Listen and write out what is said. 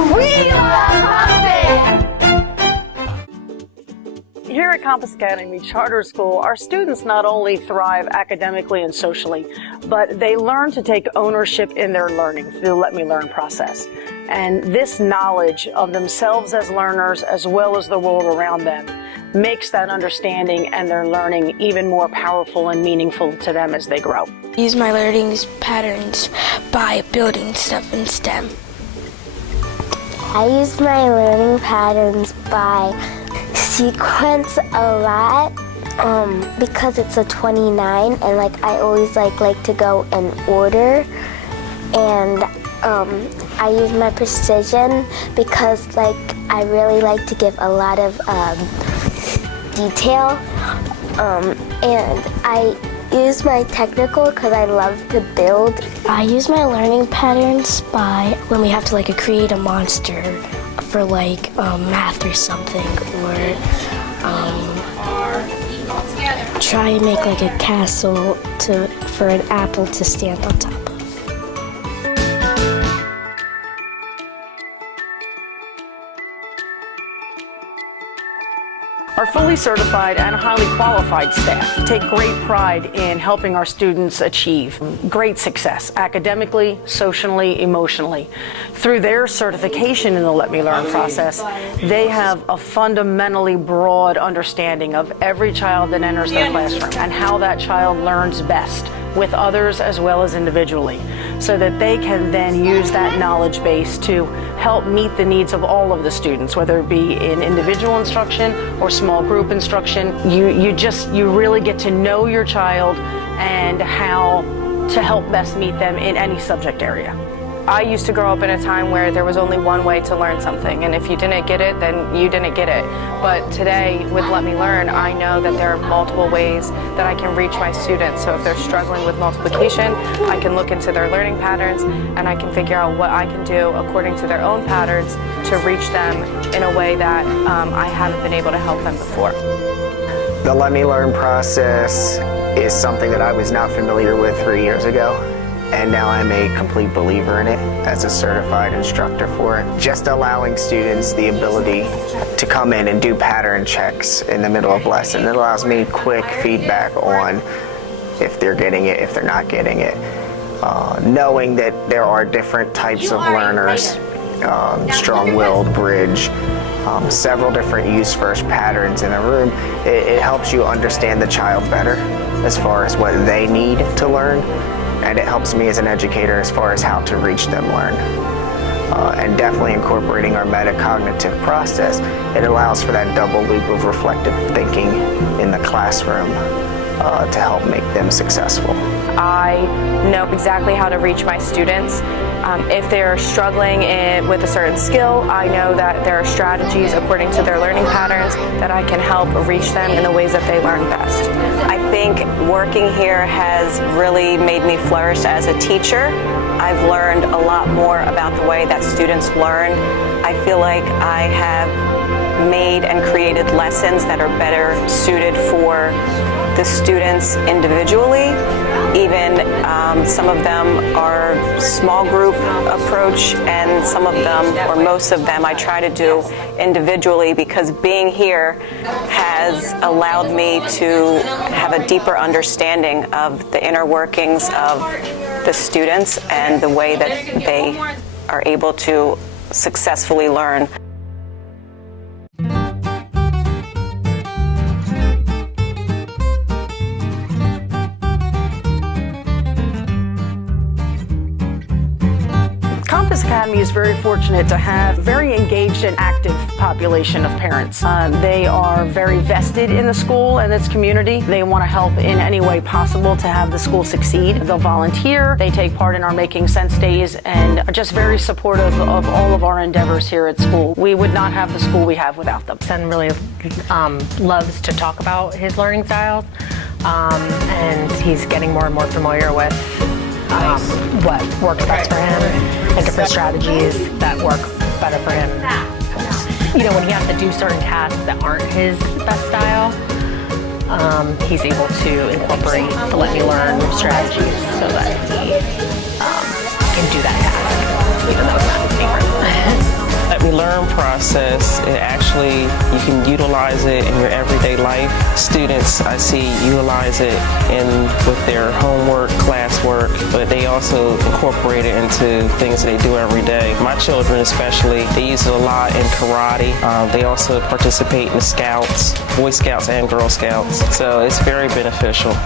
We love it! Here at Compass Academy Charter School, our students not only thrive academically and socially, but they learn to take ownership in their learning through the Let Me Learn process. And this knowledge of themselves as learners, as well as the world around them, makes that understanding and their learning even more powerful and meaningful to them as they grow. Use my learning patterns by building stuff in STEM. I use my learning patterns by sequence a lot because it's a 29 and I always like to go in order, and I use my precision because I really like to give a lot of detail, and I use my technical because I love to build. I use my learning patterns by when we have to create a monster for math or something, or try and make a castle for an apple to stand on top of. Our fully certified and highly qualified staff take great pride in helping our students achieve great success academically, socially, emotionally. Through their certification in the Let Me Learn process, they have a fundamentally broad understanding of every child that enters their classroom and how that child learns best with others as well as individually, so that they can then use that knowledge base to help meet the needs of all of the students, whether it be in individual instruction or small group instruction. You really get to know your child and how to help best meet them in any subject area. I used to grow up in a time where there was only one way to learn something, and if you didn't get it, then you didn't get it. But today, with Let Me Learn, I know that there are multiple ways that I can reach my students. So if they're struggling with multiplication, I can look into their learning patterns, and I can figure out what I can do according to their own patterns to reach them in a way that I haven't been able to help them before. The Let Me Learn process is something that I was not familiar with 3 years ago. And now I'm a complete believer in it as a certified instructor for it. Just allowing students the ability to come in and do pattern checks in the middle of lesson. It allows me quick feedback on if they're getting it, if they're not getting it. Knowing that there are different types of learners, strong-willed, bridge, several different use first patterns in a room, it helps you understand the child better as far as what they need to learn. And it helps me as an educator as far as how to reach them learn. And definitely incorporating our metacognitive process, it allows for that double loop of reflective thinking in the classroom to help make them successful. I know exactly how to reach my students. If they're struggling with a certain skill, I know that there are strategies according to their learning patterns that I can help reach them in the ways that they learn best. I think working here has really made me flourish as a teacher. I've learned a lot more about the way that students learn. I feel like I have made and created lessons that are better suited for the students individually. Even some of them are small group approach, and some of them, or most of them, I try to do individually, because being here has allowed me to have a deeper understanding of the inner workings of the students and the way that they are able to successfully learn. Compass Academy is very fortunate to have a very engaged and active population of parents. They are very vested in the school and its community. They want to help in any way possible to have the school succeed. They'll volunteer, they take part in our Making Sense days, and are just very supportive of all of our endeavors here at school. We would not have the school we have without them. Son really loves to talk about his learning styles, and he's getting more and more familiar with what works best for him and different strategies that work better for him. You know, when he has to do certain tasks that aren't his best style, he's able to incorporate the Let Me Learn strategies so that he can do that task, even though it's not his favorite. learn process, it actually, you can utilize it in your everyday life. Students, I see, utilize it with their homework, classwork, but they also incorporate it into things they do every day. My children especially, they use it a lot in karate. They also participate in the Scouts, Boy Scouts and Girl Scouts, so it's very beneficial.